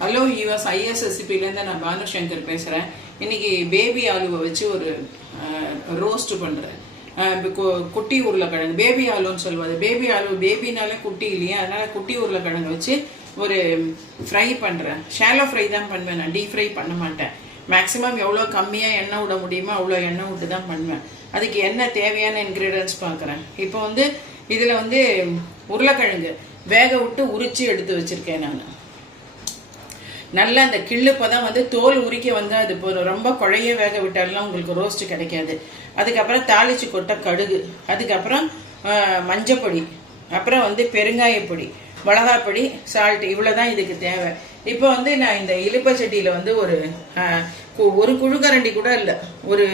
Hello US IS ரெசிபிலேருந்து நான் பானுசங்கர் பேசுகிறேன். இன்னைக்கு பேபி ஆலுவை வச்சு ஒரு ரோஸ்ட் பண்ணுறேன். குட்டி உருளைக்கிழங்கு பேபி ஆலுன்னு சொல்லுவாது. பேபி ஆலு பேபினாலே குட்டி இல்லையா, அதனால குட்டி உருளைக்கிழங்கு வச்சு ஒரு ஃப்ரை பண்ணுறேன். ஷாலோ ஃப்ரை தான் பண்ணுவேன், நான் டீப் ஃப்ரை பண்ண மாட்டேன். மேக்ஸிமம் எவ்வளோ கம்மியாக எண்ணெய் விட முடியுமோ அவ்வளோ எண்ணெய் விட்டு தான் பண்ணுவேன். அதுக்கு என்ன தேவையான இன்க்ரீடியன்ஸ் பார்க்குறேன். இப்போ இதில் உருளைக்கிழங்கு வேக விட்டு உரிச்சு எடுத்து வச்சுருக்கேன். நான் நல்லா அந்த கிள்ளுப்பதான் தோல் உரிக்க அது போதும். ரொம்ப குழைய வேக விட்டாலாம் உங்களுக்கு ரோஸ்ட் கிடைக்காது. அதுக்கப்புறம் தாளிச்சு கொட்ட கடுகு, அதுக்கப்புறம் மஞ்சப்பொடி, அப்புறம் பெருங்காயப்பொடி, மிளகாப்பொடி, சால்ட், இவ்வளோதான் இதுக்கு தேவை. இப்போ நான் இந்த இலுப்பச்சட்டியில் ஒரு குழுக்கரண்டி கூட இல்லை, ஒரு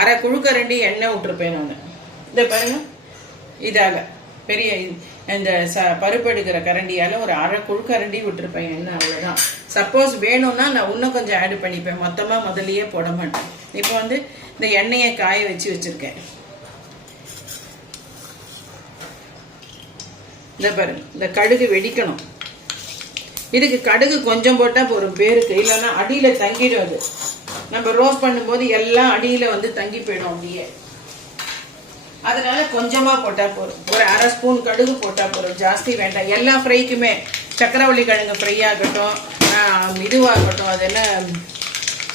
அரை குழுக்கரண்டி எண்ணெய் விட்டுருப்பேன் நான். இதை பாருங்க, இதால் பெரிய இந்த பருப்பு எடுக்கிற கரண்டியால் ஒரு அரை குழுக்கரண்டி விட்டுருப்பேன் எண்ணெய், அவ்வளோதான். சப்போஸ் வேணும்னா நான் இன்னும் கொஞ்சம் ஆட் பண்ணிப்பேன், மொத்தமாக முதலையே போட மாட்டேன். இப்போ இந்த எண்ணெயை காய வச்சு வச்சுருக்கேன். இந்த பாருங்க, இந்த கடுகு வெடிக்கணும். இதுக்கு கடுகு கொஞ்சம் போட்டால் போதும் பேருக்கு, இல்லைன்னா அடியில் தங்கிடும். அது நம்ம ரோஸ்ட் பண்ணும்போது எல்லாம் அடியில் தங்கி போயிடும் அப்படியே. அதனால கொஞ்சமா போட்டா போதும், ஒரு அரை ஸ்பூன் கடுகு போட்டா போதும், ஜாஸ்தி வேண்டாம். எல்லா ஃப்ரைக்குமே சக்கரவள்ளி கிழங்கு ஃப்ரை ஆகட்டும், இதுவாகட்டும், அது என்ன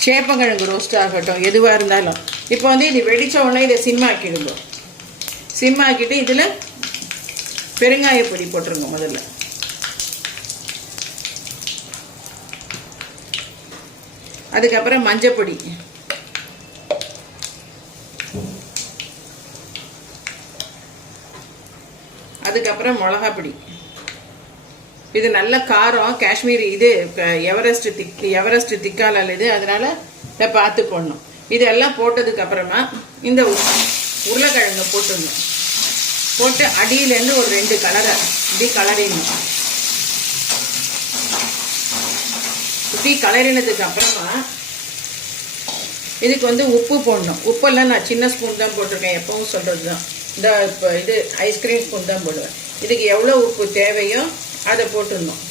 சேப்பங்கிழங்கு ரோஸ்ட் ஆகட்டும், எதுவாக இருந்தாலும். இப்போ இது வெடிச்ச உடனே இதை சிம்மாக்கிடுங்க. சிம்மாக்கிட்டு இதில் பெருங்காயப்பொடி போட்டுருங்க முதல்ல. அதுக்கப்புறம் மஞ்சப்பொடி, அதுக்கப்புறம் மிளகாப்பொடி. இது நல்ல காரம், காஷ்மீரி, இது எவரெஸ்ட் திக்காலால் இது, அதனால இதை பார்த்து போடணும். இதெல்லாம் போட்டதுக்கு அப்புறமா இந்த உருளைக்கிழங்க போட்டுடணும். போட்டு அடியிலேருந்து ஒரு 2 கலரை இப்படி கலரிடணும். இப்படி கலரினதுக்கு அப்புறமா இதுக்கு உப்பு போடணும். உப்பெல்லாம் நான் சின்ன ஸ்பூன் தான் போட்டிருக்கேன், எப்பவும் சொல்கிறது தான். இந்த இப்போ இது ஐஸ்கிரீம் ஸ்பூன் தான் போடுவேன். இதுக்கு எவ்வளோ உப்பு தேவையோ அதை போட்டுடணும்.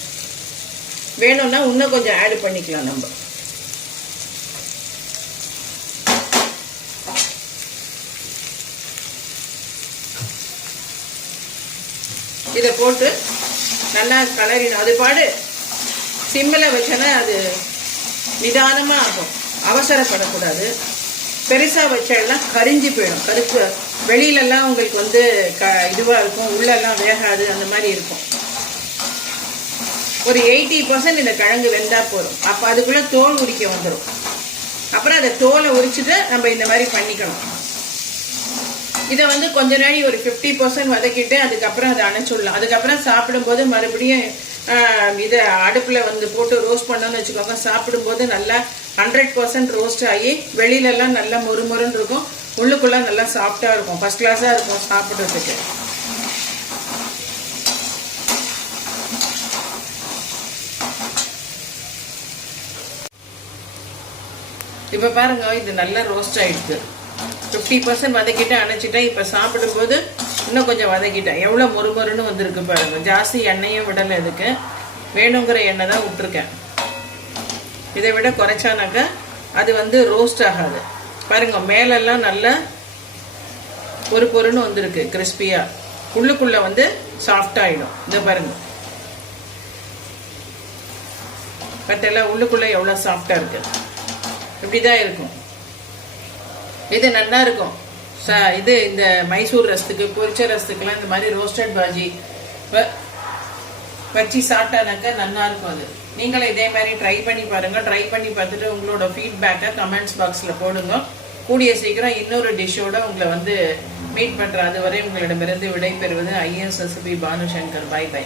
வேணும்னா இன்னும் கொஞ்சம் ஆட் பண்ணிக்கலாம் நம்ம. இதை போட்டு நல்லா கலரிடணும். அது பாடு சிம்மில் வச்சோன்னா அது நிதானமாக ஆகும், அவசரப்படக்கூடாது. பெருசாக வச்செல்லாம் கரிஞ்சு போயிடும். கருப்பு வெளியிலெல்லாம் உங்களுக்கு இதுவாக இருக்கும், உள்ளெல்லாம் வேகாது, அந்த மாதிரி இருக்கும். ஒரு 80% இந்த கிழங்கு வெந்தா போதும். அப்போ அதுக்குள்ளே தோல் உரிக்க வந்துடும். அப்புறம் அதை தோலை உரிச்சுட்டு நம்ம இந்த மாதிரி பண்ணிக்கணும். இதை கொஞ்ச நாளை ஒரு 50% வதக்கிட்டு அதுக்கப்புறம் அதை அணைச்சுடலாம். அதுக்கப்புறம் சாப்பிடும்போது மறுபடியும் இதை அடுப்பில் போட்டு ரோஸ்ட் பண்ணோன்னு வச்சுக்கோங்க. சாப்பிடும்போது நல்லா 100% ரோஸ்ட் ஆகி வெளியிலெல்லாம் நல்லா மொறுமொறுன்னு இருக்கும், உள்ளுக்குள்ள நல்லா சாஃப்டாக இருக்கும், ஃபர்ஸ்ட் கிளாஸாக இருக்கும் சாப்பிட்றதுக்கு. இப்போ பாருங்க, இது நல்லா ரோஸ்ட் ஆகிடுது. 50% வதக்கிட்டு அணைச்சிட்டேன். இப்போ சாப்பிடும்போது இன்னும் கொஞ்சம் வதக்கிட்டேன். எவ்வளோ மொறுமொறுன்னு வந்திருக்கு பாருங்க. ஜாஸ்தி எண்ணெயும் விடலை, இதுக்கு வேணுங்கிற எண்ணெய் தான் விட்டுருக்கேன். இதை விட குறைச்சானாக்கா அது ரோஸ்ட் ஆகாது. பாருங்க, மேலெல்லாம் நல்லா பொறுன்னு வந்திருக்கு, கிறிஸ்பியா. உள்ளுக்குள்ள சாஃப்டாயிடும். இதை பாருங்க, பத்தெல்லாம் உள்ளுக்குள்ள எவ்வளோ சாஃப்டா இருக்கு. இப்படிதான் இருக்கும். இது நல்லா இருக்கும். இது இந்த மைசூர் ரசத்துக்கு, பொரிச்ச ரசத்துக்குலாம் இந்த மாதிரி ரோஸ்டட் பாஜி வச்சு சாப்பிட்டானாக்கா நல்லா இருக்கும். அது நீங்களும் இதே மாதிரி ட்ரை பண்ணி பாருங்க. ட்ரை பண்ணி பார்த்துட்டு உங்களோட ஃபீட்பேக்கை கமெண்ட்ஸ் பாக்ஸில் போடுங்க. கூடிய சீக்கிரம் இன்னொரு டிஷ்ஷோட உங்களை மீட் பண்ணுறேன். அதுவரை உங்களிடமிருந்து விடை பெறுவது IS recipe Banushankar. Bye by.